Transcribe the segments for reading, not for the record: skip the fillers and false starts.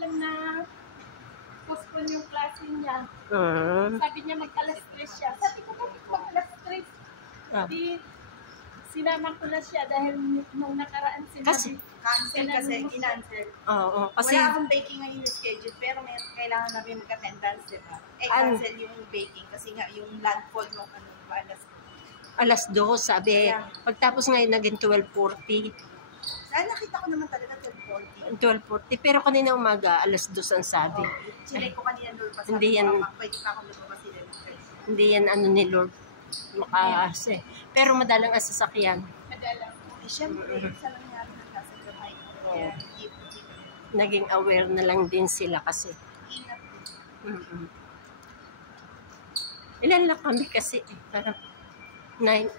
lang na postpone yung klase niya. Sabi niya mag-alas 3 siya. Sabi ko, bakit mag-alas 3? Di, sinama ko na siya dahil nung nakaraan sinabi. Cancel kasi, in-answer. Kasi wala akong baking ngayon yung schedule, pero may kailangan namin mag-attendance, diba? Cancel yung baking kasi nga yung landfall nung alas 2, sabi. Pagtapos ngayon naging 12:40. Nakita ko naman talaga 12:40. 12:40. Pero kanina umaga, alas 2 ang sabi. Sinay ko kanina doon pa. Hindi yan, hindi yan ano ni Lord makaase. Pero madalang ang sasakyan. Madalang. Siyempre, sa nangyari ng nasa Jamay. Naging aware na lang din sila kasi. Ingat din. Ilan lang kami kasi. Parang 9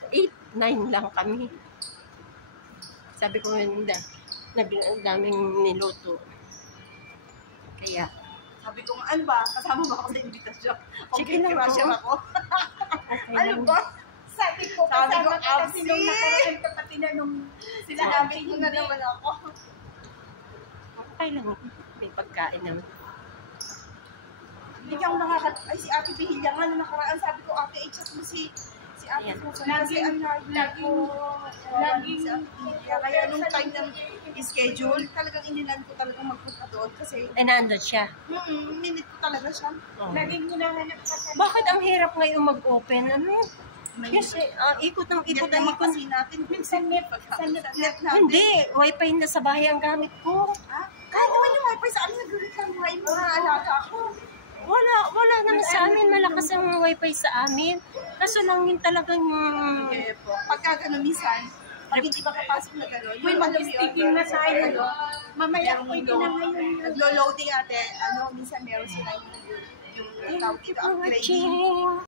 lang kami. Sabi ko yun, daming niluto. Kaya, sabi ko, ano ba? Kasama ba ako sa invitasyon? Sige lang ako. Ano ba? Sabi ko, kasama ka kasi nung nakaraan katabi na nung sinabi ko na naman ako. Okay lang. May pagkain naman. Hindi ako ay si Ate Pihilya nga nung nakaraan. Sabi ko, Ate, i-chat mo si Ate Susan. Laging kaya nung time ng schedule, talagang inilan ko talagang magpunta doon kasi nandun siya. Minute ko talaga siya. Laging hinahanap ka. Bakit ang hirap ngayon mag-open? Ano? Kasi ikot ng ikot ang ikot. Minsan net natin. Hindi, wifi na sa bahay ang gamit ko. Kahit naman yung wifi sa amin, nag-return mo yung mga alaga ko. Wala naman sa amin. Malakas ang wifi sa amin. Kaso lang yun talagang pagka gano'n minsan, pag hindi makapasok na gano'n, Uy, mag-speaking na tayo. Mamaya ko hindi na ngayon. Naglo-loading ate, minsan meron sila yung tawag dito, upgrade.